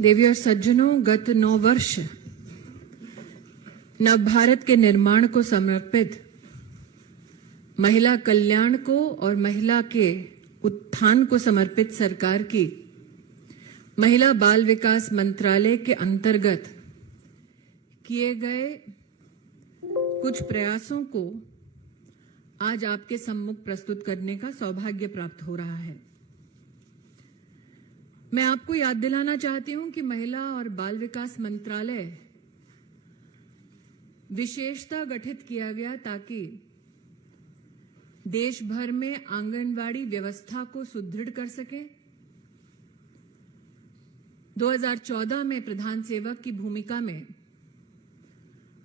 देवी और सज्जनों, गत 9 वर्ष नव भारत के निर्माण को समर्पित, महिला कल्याण को और महिला के उत्थान को समर्पित सरकार की महिला बाल विकास मंत्रालय के अंतर्गत किए गए कुछ प्रयासों को आज आपके सम्मुख प्रस्तुत करने का सौभाग्य प्राप्त हो रहा है। मैं आपको याद दिलाना चाहती हूं कि महिला और बाल विकास मंत्रालय विशेषता गठित किया गया ताकि देश भर में आंगनवाड़ी व्यवस्था को सुदृढ़ कर सके। 2014 में प्रधान सेवक की भूमिका में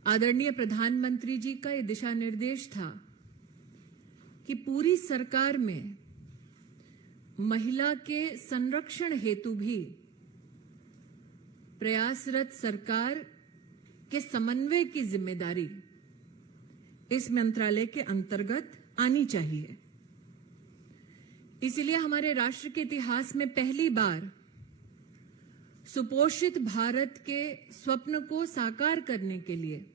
आदरणीय प्रधानमंत्री जी का यह दिशा निर्देश था कि पूरी सरकार में महिला के संरक्षण हेतु भी प्रयासरत सरकार के समन्वय की जिम्मेदारी इस मंत्रालय के अंतर्गत आनी चाहिए। इसलिए हमारे राष्ट्र के इतिहास में पहली बार सुपोषित भारत के स्वप्न को साकार करने के लिए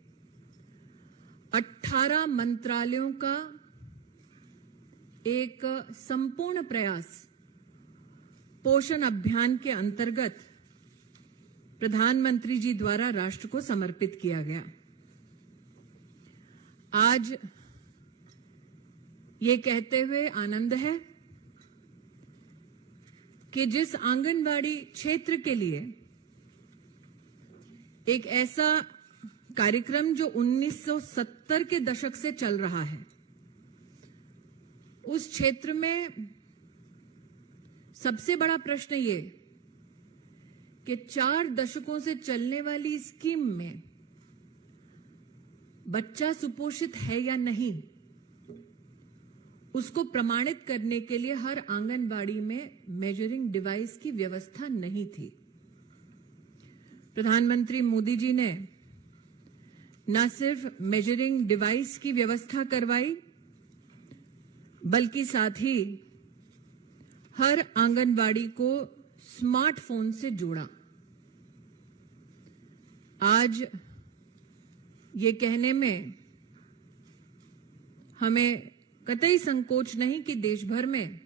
18 मंत्रालयों का एक संपूर्ण प्रयास पोषण अभियान के अंतर्गत प्रधानमंत्री जी द्वारा राष्ट्र को समर्पित किया गया। आज ये कहते हुए आनंद है कि जिस आंगनवाड़ी क्षेत्र के लिए एक ऐसा कार्यक्रम जो 1970 के दशक से चल रहा है, उस क्षेत्र में सबसे बड़ा प्रश्न ये कि 4 दशकों से चलने वाली स्कीम में बच्चा सुपोषित है या नहीं, उसको प्रमाणित करने के लिए हर आंगनबाड़ी में मेजरिंग डिवाइस की व्यवस्था नहीं थी। प्रधानमंत्री मोदी जी ने न सिर्फ मेजरिंग डिवाइस की व्यवस्था करवाई, बल्कि साथ ही हर आंगनबाड़ी को स्मार्टफोन से जोड़ा। आज ये कहने में हमें कतई संकोच नहीं कि देश भर में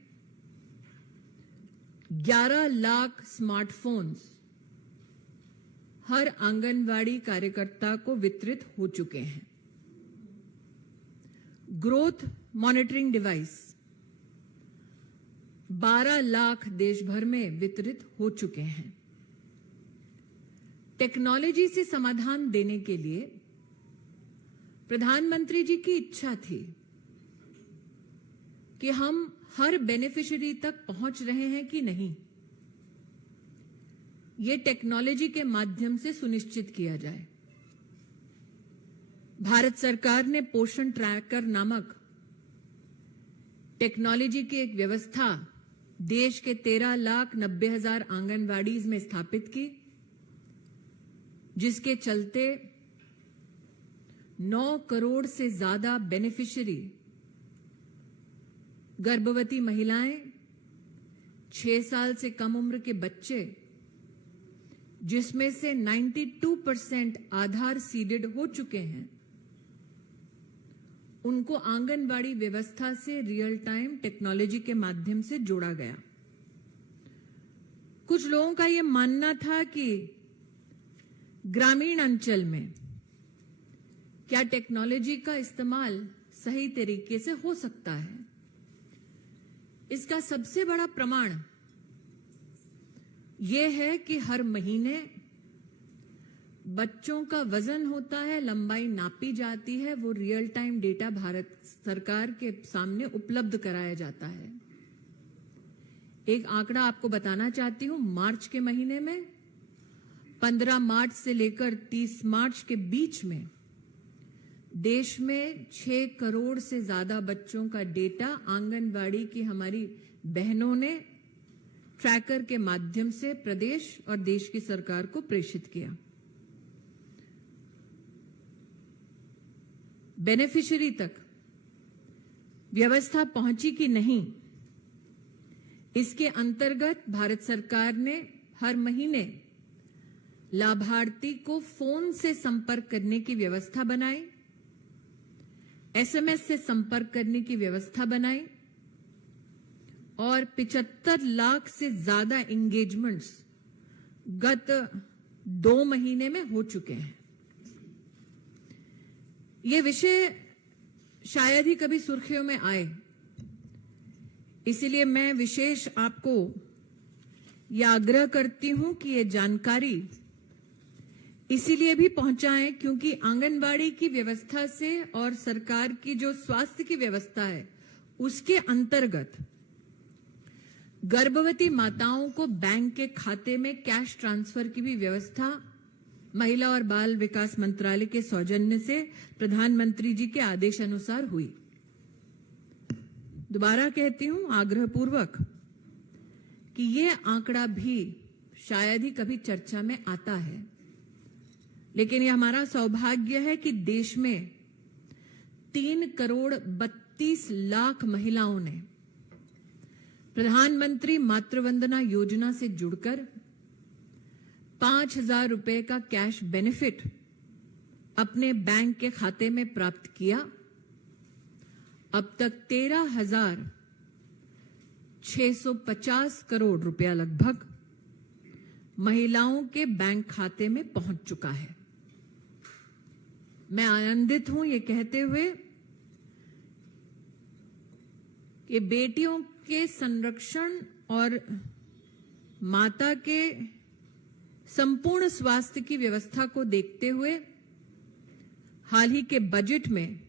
11 लाख स्मार्टफोन्स हर आंगनवाड़ी कार्यकर्ता को वितरित हो चुके हैं। ग्रोथ मॉनिटरिंग डिवाइस 12 लाख देश भर में वितरित हो चुके हैं। टेक्नोलॉजी से समाधान देने के लिए प्रधानमंत्री जी की इच्छा थी कि हम हर बेनिफिशियरी तक पहुंच रहे हैं कि नहीं, ये टेक्नोलॉजी के माध्यम से सुनिश्चित किया जाए। भारत सरकार ने पोषण ट्रैकर नामक टेक्नोलॉजी की एक व्यवस्था देश के 13,90,000 आंगनवाड़ीज में स्थापित की, जिसके चलते 9 करोड़ से ज्यादा बेनिफिशियरी गर्भवती महिलाएं, 6 साल से कम उम्र के बच्चे, जिसमें से 92% आधार सीडेड हो चुके हैं, उनको आंगनबाड़ी व्यवस्था से रियल टाइम टेक्नोलॉजी के माध्यम से जोड़ा गया। कुछ लोगों का यह मानना था कि ग्रामीण अंचल में क्या टेक्नोलॉजी का इस्तेमाल सही तरीके से हो सकता है। इसका सबसे बड़ा प्रमाण यह है कि हर महीने बच्चों का वजन होता है, लंबाई नापी जाती है, वो रियल टाइम डेटा भारत सरकार के सामने उपलब्ध कराया जाता है। एक आंकड़ा आपको बताना चाहती हूं, मार्च के महीने में 15 मार्च से लेकर 30 मार्च के बीच में देश में 6 करोड़ से ज्यादा बच्चों का डेटा आंगनवाड़ी की हमारी बहनों ने ट्रैकर के माध्यम से प्रदेश और देश की सरकार को प्रेषित किया। बेनिफिशियरी तक व्यवस्था पहुंची कि नहीं, इसके अंतर्गत भारत सरकार ने हर महीने लाभार्थी को फोन से संपर्क करने की व्यवस्था बनाई, एसएमएस से संपर्क करने की व्यवस्था बनाई और 75 लाख से ज्यादा एंगेजमेंट्स गत 2 महीने में हो चुके हैं। ये विषय शायद ही कभी सुर्खियों में आए, इसलिए मैं विशेष आपको यह आग्रह करती हूं कि ये जानकारी इसीलिए भी पहुंचाएं क्योंकि आंगनबाड़ी की व्यवस्था से और सरकार की जो स्वास्थ्य की व्यवस्था है उसके अंतर्गत गर्भवती माताओं को बैंक के खाते में कैश ट्रांसफर की भी व्यवस्था महिला और बाल विकास मंत्रालय के सौजन्य से प्रधानमंत्री जी के आदेश अनुसार हुई। दोबारा कहती हूं आग्रहपूर्वक कि ये आंकड़ा भी शायद ही कभी चर्चा में आता है, लेकिन यह हमारा सौभाग्य है कि देश में 3 करोड़ 32 लाख महिलाओं ने प्रधानमंत्री मातृवंदना योजना से जुड़कर 5,000 रुपए का कैश बेनिफिट अपने बैंक के खाते में प्राप्त किया। अब तक 13,650 करोड़ रुपया लगभग महिलाओं के बैंक खाते में पहुंच चुका है। मैं आनंदित हूं ये कहते हुए कि बेटियों के संरक्षण और माता के संपूर्ण स्वास्थ्य की व्यवस्था को देखते हुए हाल ही के बजट में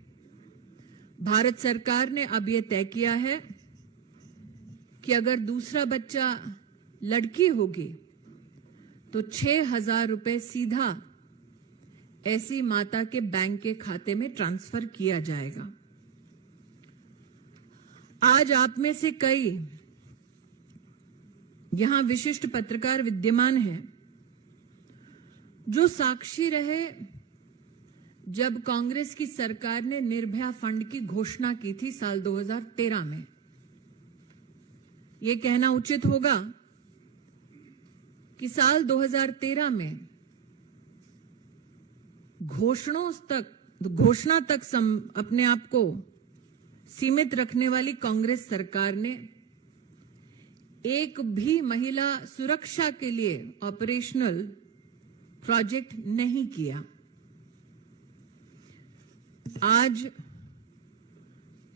भारत सरकार ने अब यह तय किया है कि अगर दूसरा बच्चा लड़की होगी तो 6,000 रुपए सीधा ऐसी माता के बैंक के खाते में ट्रांसफर किया जाएगा। आज आप में से कई यहां विशिष्ट पत्रकार विद्यमान हैं जो साक्षी रहे जब कांग्रेस की सरकार ने निर्भया फंड की घोषणा की थी साल 2013 में। यह कहना उचित होगा कि साल 2013 में घोषणा तक अपने आप को सीमित रखने वाली कांग्रेस सरकार ने एक भी महिला सुरक्षा के लिए ऑपरेशनल प्रोजेक्ट नहीं किया। आज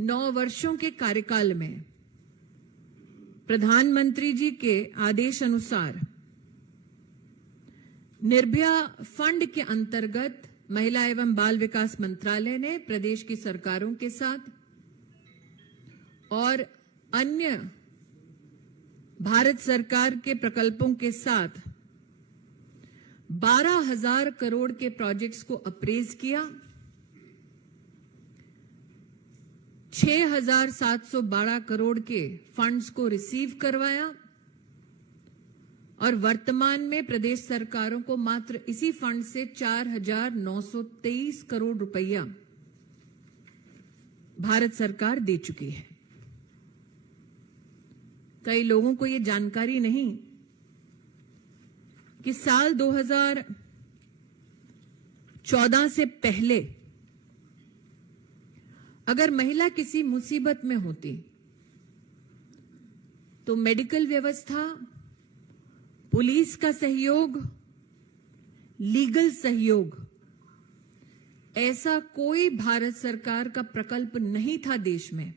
9 वर्षों के कार्यकाल में प्रधानमंत्री जी के आदेश अनुसार निर्भया फंड के अंतर्गत महिला एवं बाल विकास मंत्रालय ने प्रदेश की सरकारों के साथ और अन्य भारत सरकार के प्रकल्पों के साथ 12,000 करोड़ के प्रोजेक्ट्स को अप्रेज किया। 6,712 करोड़ के फंड्स को रिसीव करवाया और वर्तमान में प्रदेश सरकारों को मात्र इसी फंड से 4,923 करोड़ रुपया भारत सरकार दे चुकी है। कई लोगों को यह जानकारी नहीं कि साल 2014 से पहले अगर महिला किसी मुसीबत में होती तो मेडिकल व्यवस्था, पुलिस का सहयोग, लीगल सहयोग, ऐसा कोई भारत सरकार का प्रकल्प नहीं था देश में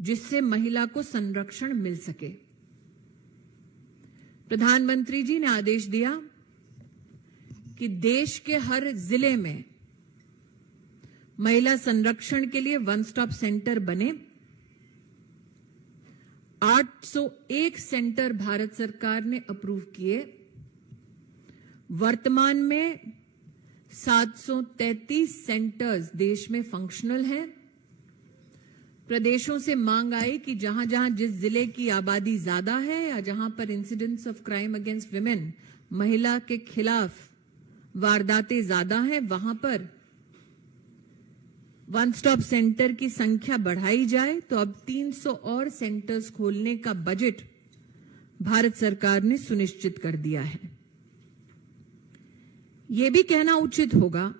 जिससे महिला को संरक्षण मिल सके। प्रधानमंत्री जी ने आदेश दिया कि देश के हर जिले में महिला संरक्षण के लिए वन स्टॉप सेंटर बने। 801 सेंटर भारत सरकार ने अप्रूव किए। वर्तमान में 733 सेंटर्स देश में फंक्शनल हैं। प्रदेशों से मांग आई कि जहां जहां जिस जिले की आबादी ज्यादा है या जहां पर incidents of crime against women, महिला के खिलाफ वारदातें ज्यादा हैं, वहां पर वन स्टॉप सेंटर की संख्या बढ़ाई जाए तो अब 300 और सेंटर्स खोलने का बजट भारत सरकार ने सुनिश्चित कर दिया है। यह भी कहना उचित होगा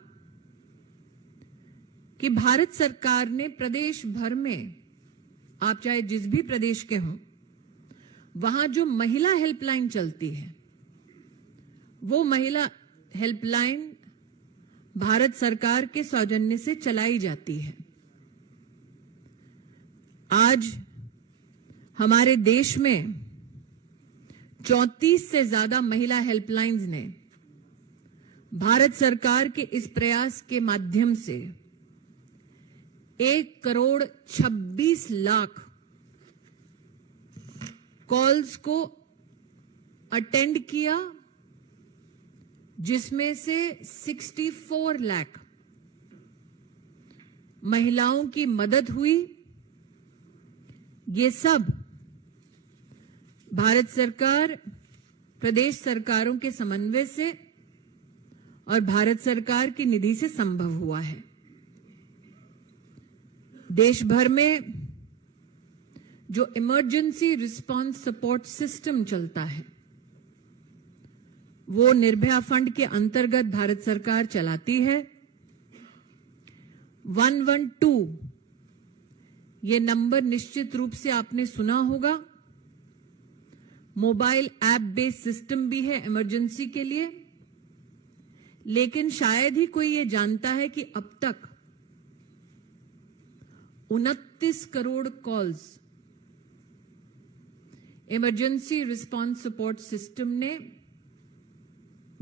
कि भारत सरकार ने प्रदेश भर में, आप चाहे जिस भी प्रदेश के हों, वहां जो महिला हेल्पलाइन चलती है, वो महिला हेल्पलाइन भारत सरकार के सौजन्य से चलाई जाती है। आज हमारे देश में 34 से ज्यादा महिला हेल्पलाइंस ने भारत सरकार के इस प्रयास के माध्यम से 1,26,00,000 कॉल्स को अटेंड किया, जिसमें से 64 लाख महिलाओं की मदद हुई। ये सब भारत सरकार, प्रदेश सरकारों के समन्वय से और भारत सरकार की निधि से संभव हुआ है। देश भर में जो इमरजेंसी रिस्पांस सपोर्ट सिस्टम चलता है, वो निर्भया फंड के अंतर्गत भारत सरकार चलाती है। 112 ये नंबर निश्चित रूप से आपने सुना होगा। मोबाइल ऐप बेस्ड सिस्टम भी है इमरजेंसी के लिए, लेकिन शायद ही कोई ये जानता है कि अब तक 29 crore calls emergency response support system ने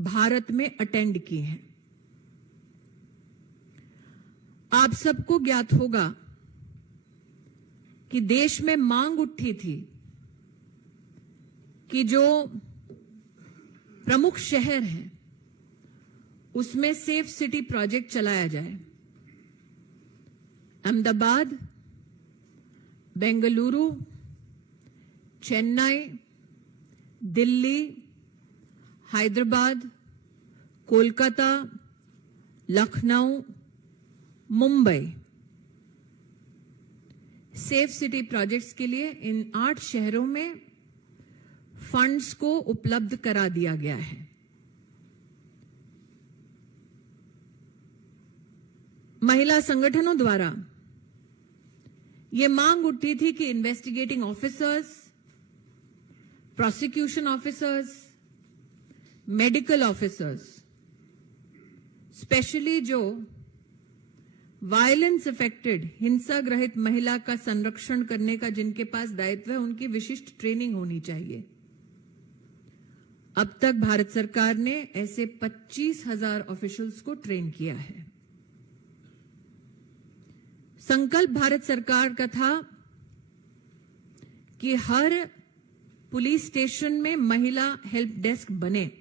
भारत में अटेंड की हैं। आप सबको ज्ञात होगा कि देश में मांग उठी थी कि जो प्रमुख शहर हैं उसमें सेफ सिटी प्रोजेक्ट चलाया जाए। Ahmedabad, Bengaluru, Chennai, Delhi, Hyderabad, Kolkata, Lucknow, Mumbai, safe city projects के लिए इन 8 शहरों में फंड्स को उपलब्ध करा दिया गया है। महिला संगठनों द्वारा यह मांग उठी थी कि investigating officers, prosecution officers, medical officers, specially जो वायलेंस अफेक्टेड, हिंसा ग्रहित महिला का संरक्षण करने का जिनके पास दायित्व है, उनकी विशिष्ट ट्रेनिंग होनी चाहिए। अब तक भारत सरकार ने ऐसे 25,000 ऑफिशियल्स को ट्रेन किया है। संकल्प भारत सरकार का था कि हर पुलिस स्टेशन में महिला हेल्प डेस्क बने।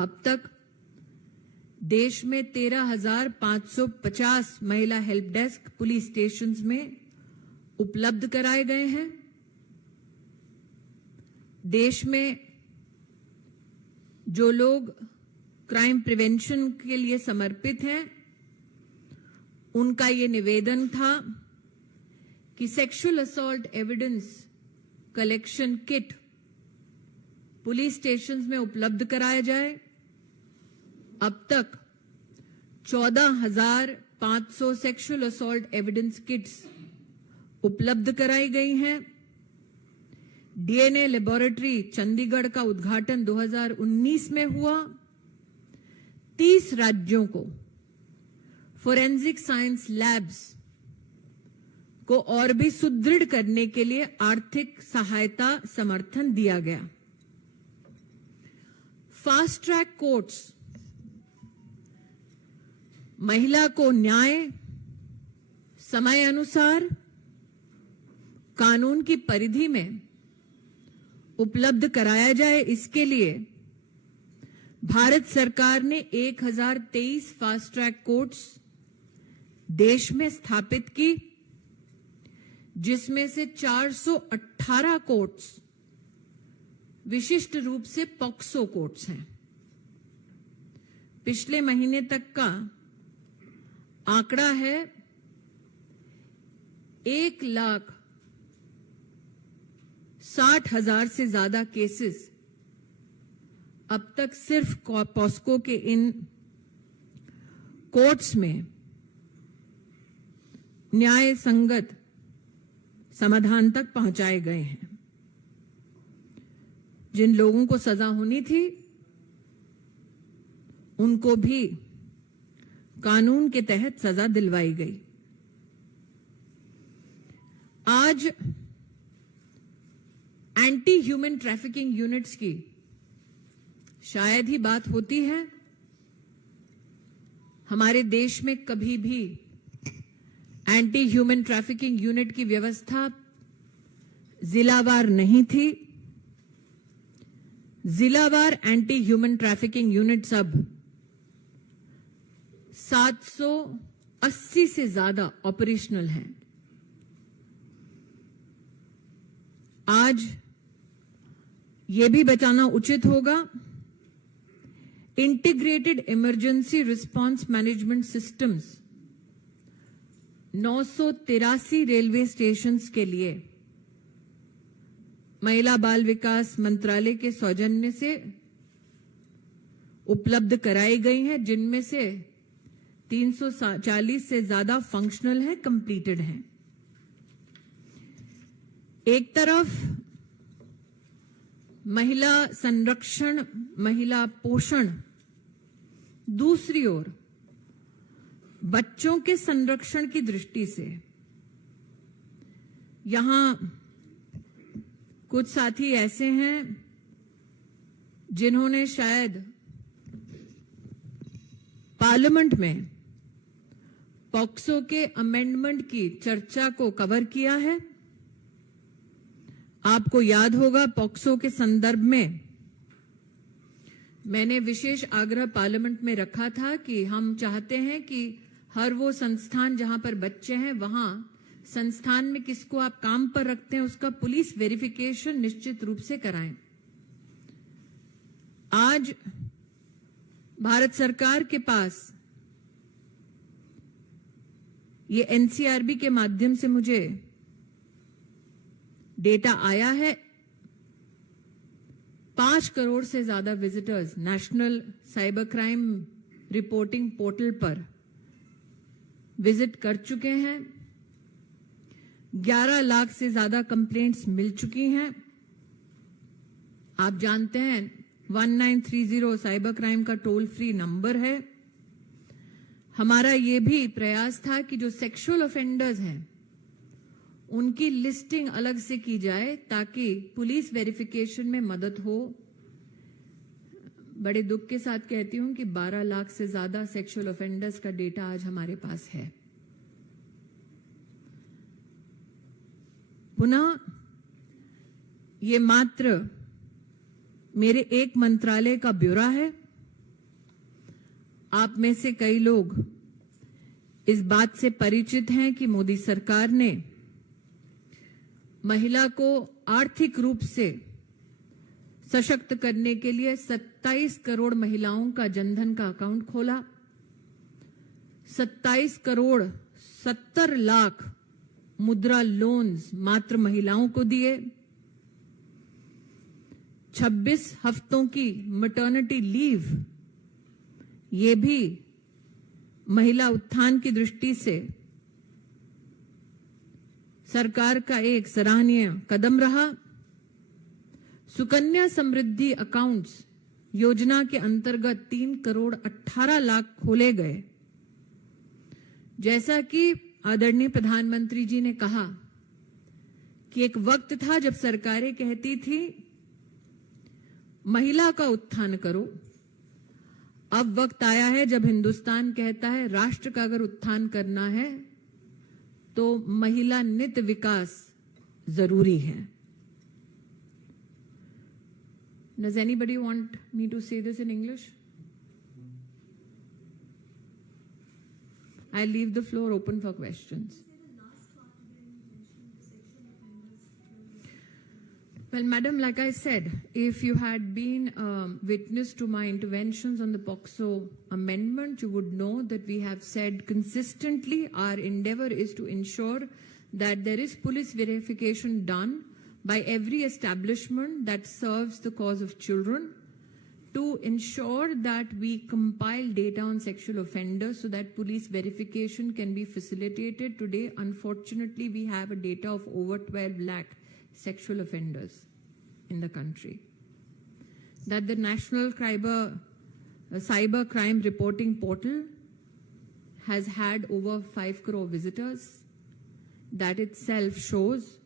अब तक देश में 13,550 महिला हेल्प डेस्क पुलिस स्टेशंस में उपलब्ध कराए गए हैं। देश में जो लोग क्राइम प्रिवेंशन के लिए समर्पित हैं, उनका ये निवेदन था कि sexual assault evidence collection kit police stations में उपलब्ध कराया जाए। अब तक 14,500 सेक्सुअल असॉल्ट एविडेंस किट्स उपलब्ध कराई गई हैं। डीएनए लेबोरेटरी चंडीगढ़ का उद्घाटन 2019 में हुआ। 30 राज्यों को फोरेंसिक साइंस लैब्स को और भी सुदृढ़ करने के लिए आर्थिक सहायता समर्थन दिया गया। फास्ट ट्रैक कोर्ट्स महिला को न्याय समय अनुसार कानून की परिधि में उपलब्ध कराया जाए, इसके लिए भारत सरकार ने 1023 फास्ट ट्रैक कोर्ट्स देश में स्थापित की, जिसमें से 418 कोर्ट्स विशिष्ट रूप से पॉक्सो कोर्ट्स हैं। पिछले महीने तक का आंकड़ा है 1,60,000 से ज्यादा केसेस अब तक सिर्फ पॉस्को के इन कोर्ट्स में न्याय संगत समाधान तक पहुंचाए गए हैं। जिन लोगों को सजा होनी थी उनको भी कानून के तहत सजा दिलवाई गई। आज एंटी ह्यूमन ट्रैफिकिंग यूनिट्स की शायद ही बात होती है। हमारे देश में कभी भी एंटी ह्यूमन ट्रैफिकिंग यूनिट की व्यवस्था जिलावार नहीं थी। जिलावार एंटी ह्यूमन ट्रैफिकिंग यूनिट्स अब 780 से ज्यादा ऑपरेशनल हैं। आज ये भी बताना उचित होगा, integrated emergency response management systems 983 railway stations के लिए महिला बाल विकास मंत्रालय के सौजन्य से उपलब्ध कराई गई हैं, जिनमें से 340 से ज्यादा फंक्शनल है, कंप्लीटेड हैं। एक तरफ महिला संरक्षण, महिला पोषण, दूसरी ओर बच्चों के संरक्षण की दृष्टि से यहां कुछ साथी ऐसे हैं जिन्होंने शायद पार्लियामेंट में पॉक्सो के अमेंडमेंट की चर्चा को कवर किया है। आपको याद होगा, पॉक्सो के संदर्भ में मैंने विशेष आग्रह पार्लियामेंट में रखा था कि हम चाहते हैं कि हर वो संस्थान जहां पर बच्चे हैं, वहां संस्थान में किसको आप काम पर रखते हैं उसका पुलिस वेरिफिकेशन निश्चित रूप से कराएं। आज भारत सरकार के पास ये एनसीआरबी के माध्यम से मुझे डेटा आया है, 5 करोड़ से ज्यादा visitors national cyber crime reporting portal पर विजिट कर चुके हैं। 11 लाख से ज्यादा कंप्लेंट्स मिल चुकी हैं। आप जानते हैं 1930 साइबर क्राइम का टोल फ्री नंबर है। हमारा ये भी प्रयास था कि जो सेक्सुअल ऑफेंडर्स हैं उनकी लिस्टिंग अलग से की जाए ताकि पुलिस वेरिफिकेशन में मदद हो। बड़े दुख के साथ कहती हूं कि 12 लाख से ज्यादा सेक्सुअल ऑफेंडर्स का डेटा आज हमारे पास है। पुनः ये मात्र मेरे एक मंत्रालय का ब्यौरा है। आप में से कई लोग इस बात से परिचित हैं कि मोदी सरकार ने महिला को आर्थिक रूप से सशक्त करने के लिए 27 करोड़ महिलाओं का जनधन का अकाउंट खोला। 27 करोड़ 70 लाख मुद्रा लोन्स मात्र महिलाओं को दिए। 26 हफ्तों की मैटरनिटी लीव, ये भी महिला उत्थान की दृष्टि से सरकार का एक सराहनीय कदम रहा। सुकन्या समृद्धि अकाउंट्स योजना के अंतर्गत 3 करोड़ 18 लाख खोले गए। जैसा कि आदरणीय प्रधानमंत्री जी ने कहा कि एक वक्त था जब सरकारें कहती थी महिला का उत्थान करो। अब वक्त आया है जब हिंदुस्तान कहता है राष्ट्र का अगर उत्थान करना है तो महिला नित विकास जरूरी है। Does anybody want me to say this in English? I leave the floor open for questions. Well, madam, like I said, if you had been witness to my interventions on the POCSO amendment, you would know that we have said consistently our endeavor is to ensure that there is police verification done by every establishment that serves the cause of children, to ensure that we compile data on sexual offenders so that police verification can be facilitated. Today, unfortunately, we have a data of over 12 lakh sexual offenders in the country. That the National Cyber Crime Reporting Portal has had over 5 crore visitors. That itself shows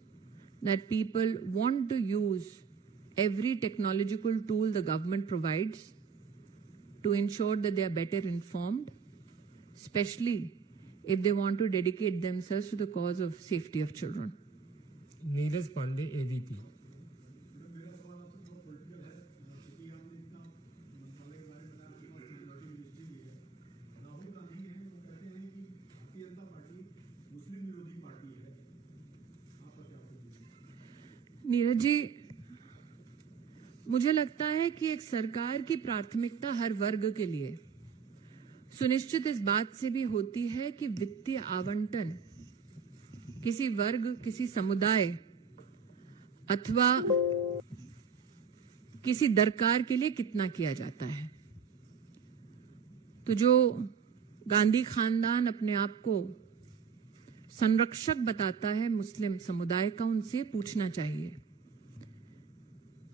that people want to use every technological tool the government provides to ensure that they are better informed, especially if they want to dedicate themselves to the cause of safety of children. Neeraj Pandey ABP. मेरा सवाल आपसे थोड़ा political है, क्योंकि आपने इतना मंत्रालय के बारे में बताया, आपके पास माइनॉरिटी मिनिस्ट्री भी है। राहुल गांधी हैं, वो कहते हैं कि भारतीय जनता पार्टी मुस्लिम विरोधी पार्टी है। आप पर क्या कहते हैं? नीरज जी, मुझे लगता है कि एक सरकार की प्राथमिकता हर वर्ग के लिए सुनिश्चित इस बात से भी होती है कि वित्तीय आवंटन किसी वर्ग, किसी समुदाय अथवा किसी दरकार के लिए कितना किया जाता है। तो जो गांधी खानदान अपने आप को संरक्षक बताता है मुस्लिम समुदाय का, उनसे पूछना चाहिए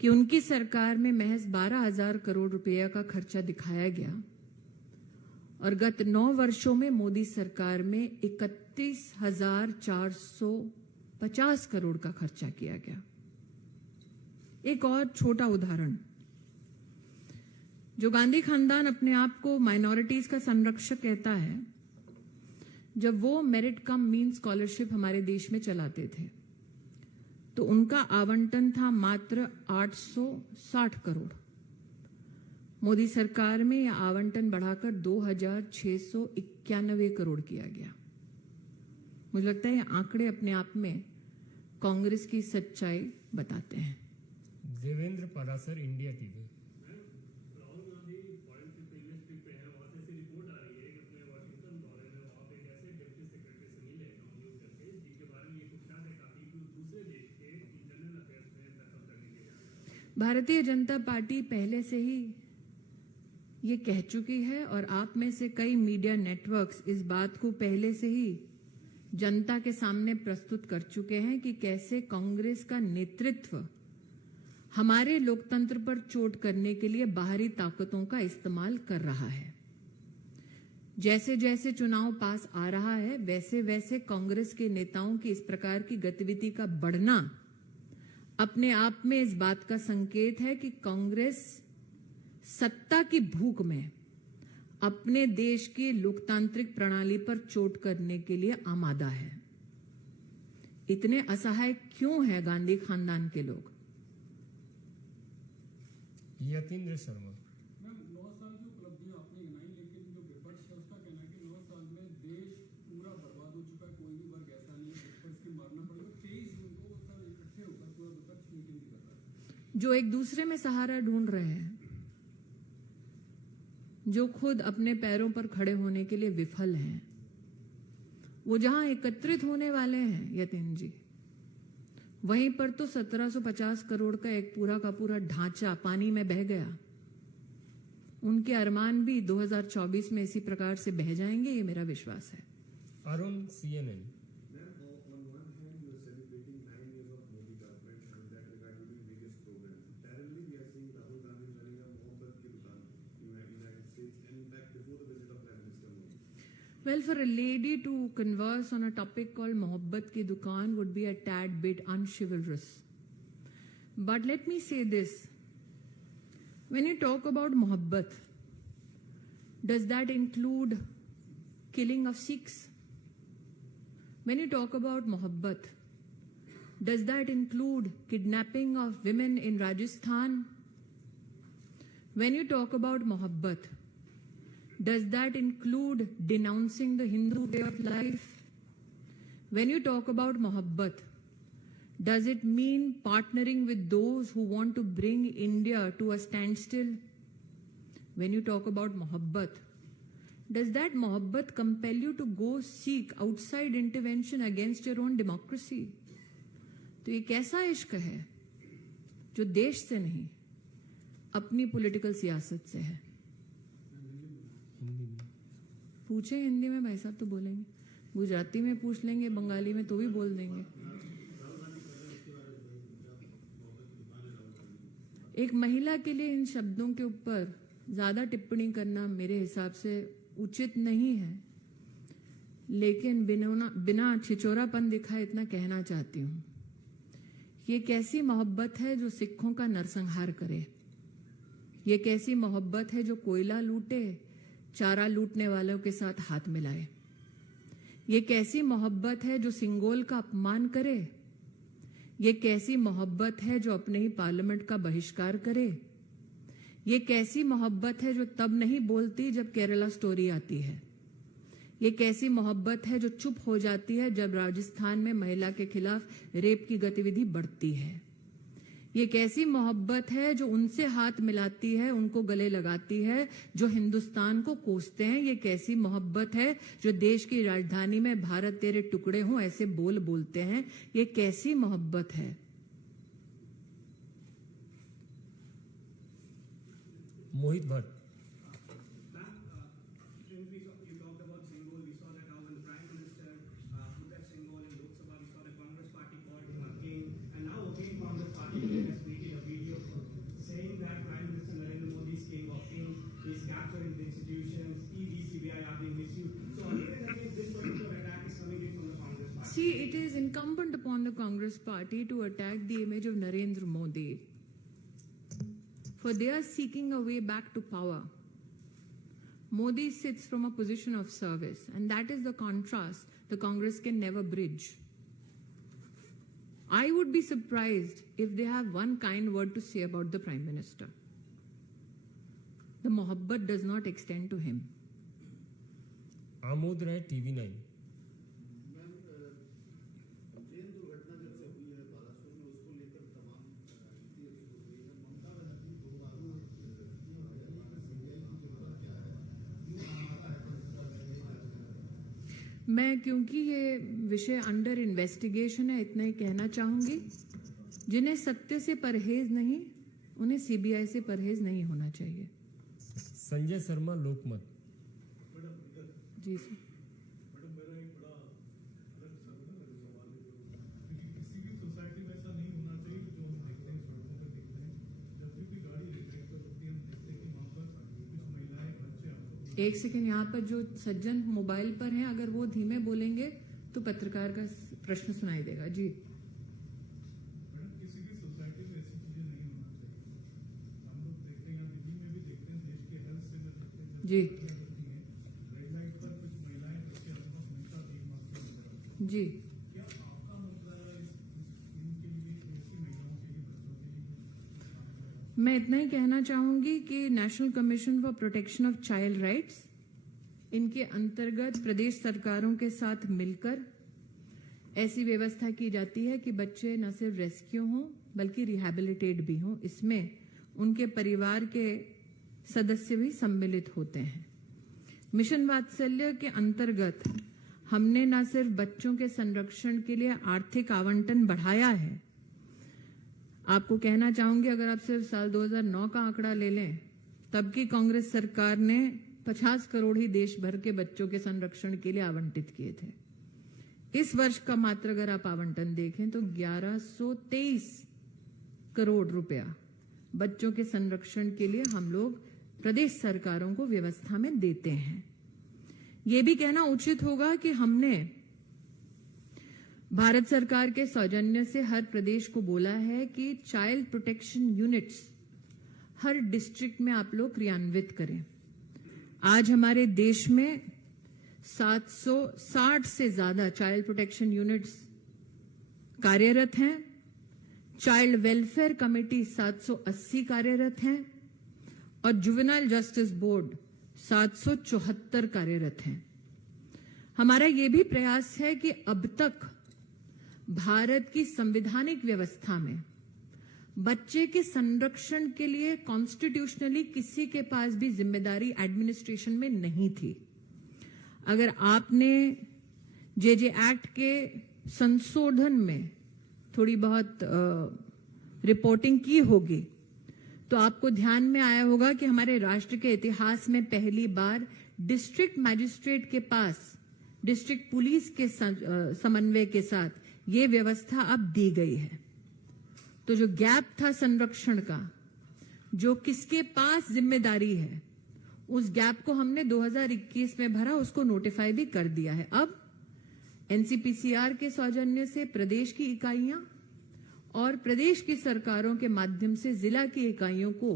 कि उनकी सरकार में महज 12,000 करोड़ रुपया का खर्चा दिखाया गया और गत 9 वर्षों में मोदी सरकार में 31,450 करोड़ का खर्चा किया गया। एक और छोटा उदाहरण, जो गांधी खानदान अपने आप को माइनॉरिटीज का संरक्षक कहता है, जब वो मेरिट कम मीन स्कॉलरशिप हमारे देश में चलाते थे तो उनका आवंटन था मात्र 860 करोड़। मोदी सरकार में यह आवंटन बढ़ाकर 2,691 करोड़ किया गया। मुझे लगता है ये आंकड़े अपने आप में कांग्रेस की सच्चाई बताते हैं। Devendra Parashar, India TV. Rahul Gandhi foreign trip पे इंग्लिश ट्रिप पे है, वहां से ऐसी रिपोर्ट आ रही है कि अपने वाशिंगटन दौरे में वहां पे एक ऐसे डिप्टी सेक्रेटरी से मिले न्यूज करके, जिनके बारे में ये कुख्यात है काफी कि दूसरे देश के इंटरनल अफेयर्स में दखल करने के लिए। भारतीय जनता पार्टी पहले से ही ये कह चुकी है और आप में से कई मीडिया नेटवर्क्स इस बात को पहले से ही जनता के सामने प्रस्तुत कर चुके हैं कि कैसे कांग्रेस का नेतृत्व हमारे लोकतंत्र पर चोट करने के लिए बाहरी ताकतों का इस्तेमाल कर रहा है। जैसे जैसे चुनाव पास आ रहा है, वैसे वैसे कांग्रेस के नेताओं की इस प्रकार की गतिविधि का बढ़ना अपने आप में इस बात का संकेत है कि कांग्रेस सत्ता की भूख में अपने देश की लोकतांत्रिक प्रणाली पर चोट करने के लिए आमादा है। इतने असहाय क्यों हैं गांधी खानदान के लोग? यतीन्द्र शर्मा। मैम, 9 साल की उपलब्धियां आपने गिनाई, लेकिन जो विपक्ष है उसका कहना है कि 9 साल में देश पूरा बर्बाद हो चुका है, कोई भी वर्ग ऐसा नहीं है विपक्ष के मारना पड़ेगा। 23 जून को वो सब इकट्ठे होकर पूरा विपक्ष मीटिंग भी कर रहा है। जो एक दूसरे में सहारा ढूंढ रहे हैं, जो खुद अपने पैरों पर खड़े होने के लिए विफल हैं, वो जहां एकत्रित होने वाले हैं यतीन जी, वहीं पर तो 1750 करोड़ का एक पूरा का पूरा ढांचा पानी में बह गया। उनके अरमान भी 2024 में इसी प्रकार से बह जाएंगे, ये मेरा विश्वास है। Arun, CNN। Well, for a lady to converse on a topic called Mohabbat Ki Dukaan would be a tad bit unchivalrous. But let me say this. When you talk about Mohabbat, does that include killing of Sikhs? When you talk about Mohabbat, does that include kidnapping of women in Rajasthan? When you talk about Mohabbat, does that include denouncing the Hindu way of life? When you talk about Mohabbat, Does it mean partnering with those who want to bring India to a standstill? When you talk about mohabbat, does that mohabbat compel you to go seek outside intervention against your own democracy? तो ये कैसा इश्क है जो देश से नहीं अपनी पॉलिटिकल सियासत से है? पूछे हिंदी में, भाई साहब तो बोलेंगे, गुजराती में पूछ लेंगे, बंगाली में तो भी बोल देंगे। एक महिला के लिए इन शब्दों के ऊपर ज्यादा टिप्पणी करना मेरे हिसाब से उचित नहीं है, लेकिन बिना छिचोरापन दिखाए इतना कहना चाहती हूं, ये कैसी मोहब्बत है जो सिखों का नरसंहार करे? ये कैसी मोहब्बत है जो कोयला लूटे, चारा लूटने वालों के साथ हाथ मिलाए? ये कैसी मोहब्बत है जो सिंगोल का अपमान करे? ये कैसी मोहब्बत है जो अपने ही पार्लियामेंट का बहिष्कार करे? ये कैसी मोहब्बत है जो तब नहीं बोलती जब केरला स्टोरी आती है? ये कैसी मोहब्बत है जो चुप हो जाती है जब राजस्थान में महिला के खिलाफ रेप की गतिविधि बढ़ती है? ये कैसी मोहब्बत है जो उनसे हाथ मिलाती है, उनको गले लगाती है जो हिंदुस्तान को कोसते हैं? ये कैसी मोहब्बत है जो देश की राजधानी में भारत तेरे टुकड़े हों ऐसे बोल बोलते हैं? ये कैसी मोहब्बत है? मोहित Bhatt. See, it is incumbent upon the Congress party to attack the image of Narendra Modi, for they are seeking a way back to power. Modi sits from a position of service, and that is the contrast the Congress can never bridge. I would be surprised if they have one kind word to say about the Prime Minister. The mohabbat does not extend to him. Amod Rai, TV9। मैं, क्योंकि ये विषय under investigation है, इतना ही कहना चाहूंगी, जिन्हें सत्य से परहेज नहीं, उन्हें सीबीआई से परहेज नहीं होना चाहिए। संजय शर्मा, लोकमत। जी सर। मैडम, मेरा एक बड़ा अलग सवाल है, क्योंकि किसी भी सोसाइटी में ऐसा नहीं होना चाहिए जो हम देखते हैं सड़कों पर देखते हैं, जब भी कोई गाड़ी रिपेयर पर होती है हम देखते हैं कि वहाँ पर कुछ महिलाएं, बच्चे। एक सेकंड, यहाँ पर जो सज्जन मोबाइल पर हैं, अगर वो धीमे बोलेंगे तो पत्रकार का प्रश्न सुनाई देगा। जी। मैडम, किसी भी सोसाइटी में ऐसी चीजें नहीं होना चाहिए। हम लोग देखते हैं, यहाँ दिल्ली में भी देखते हैं, देश के हेल्थ से देखते हैं जी रेड लाइट पर कुछ महिलाएं बच्चे आसपास मिलता भीख मांगते हैं। जी। क्या आपका मतलब है इनके लिए, ऐसी महिलाओं के लिए, बच्चों के लिए? मैं इतना ही कहना चाहूंगी कि national commission for protection of child rights, इनके अंतर्गत प्रदेश सरकारों के साथ मिलकर ऐसी व्यवस्था की जाती है कि बच्चे न सिर्फ रेस्क्यू हों बल्कि रिहैबिलिटेट भी हों। इसमें उनके परिवार के सदस्य भी सम्मिलित होते हैं। मिशन वात्सल्य के अंतर्गत हमने न सिर्फ बच्चों के संरक्षण के लिए आर्थिक आवंटन बढ़ाया है, आपको कहना चाहूंगी, अगर आप सिर्फ साल 2009 का आंकड़ा ले लें, तब की कांग्रेस सरकार ने 50 करोड़ ही देश भर के बच्चों के संरक्षण के लिए आवंटित किए थे। इस वर्ष का मात्र अगर आप आवंटन देखें तो 1123 करोड़ रुपया बच्चों के संरक्षण के लिए हम लोग प्रदेश सरकारों को व्यवस्था में देते हैं। ये भी कहना उचित होगा कि हमने भारत सरकार के सौजन्य से हर प्रदेश को बोला है कि चाइल्ड प्रोटेक्शन यूनिट्स हर डिस्ट्रिक्ट में आप लोग क्रियान्वित करें। आज हमारे देश में 760 से ज्यादा चाइल्ड प्रोटेक्शन यूनिट्स कार्यरत हैं। चाइल्ड वेलफेयर कमेटी 780 कार्यरत हैं और जुवेनाइल जस्टिस बोर्ड 774 कार्यरत हैं। हमारा ये भी प्रयास है कि अब तक भारत की संवैधानिक व्यवस्था में बच्चे के संरक्षण के लिए कॉन्स्टिट्यूशनली किसी के पास भी जिम्मेदारी एडमिनिस्ट्रेशन में नहीं थी। अगर आपने जेजे एक्ट के संशोधन में थोड़ी बहुत रिपोर्टिंग की होगी तो आपको ध्यान में आया होगा कि हमारे राष्ट्र के इतिहास में पहली बार डिस्ट्रिक्ट मैजिस्ट्रेट के पास डिस्ट्रिक्ट पुलिस के समन्वय के साथ ये व्यवस्था अब दी गई है। तो जो गैप था संरक्षण का, जो किसके पास जिम्मेदारी है, उस गैप को हमने 2021 में भरा, उसको नोटिफाई भी कर दिया है। अब एनसीपीसीआर के सौजन्य से प्रदेश की इकाइयां और प्रदेश की सरकारों के माध्यम से जिला की इकाइयों को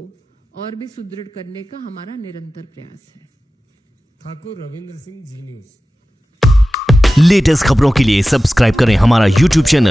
और भी सुदृढ़ करने का हमारा निरंतर प्रयास है। ठाकुर रविंद्र सिंह, जी न्यूज। लेटेस्ट खबरों के लिए सब्सक्राइब करें हमारा यूट्यूब चैनल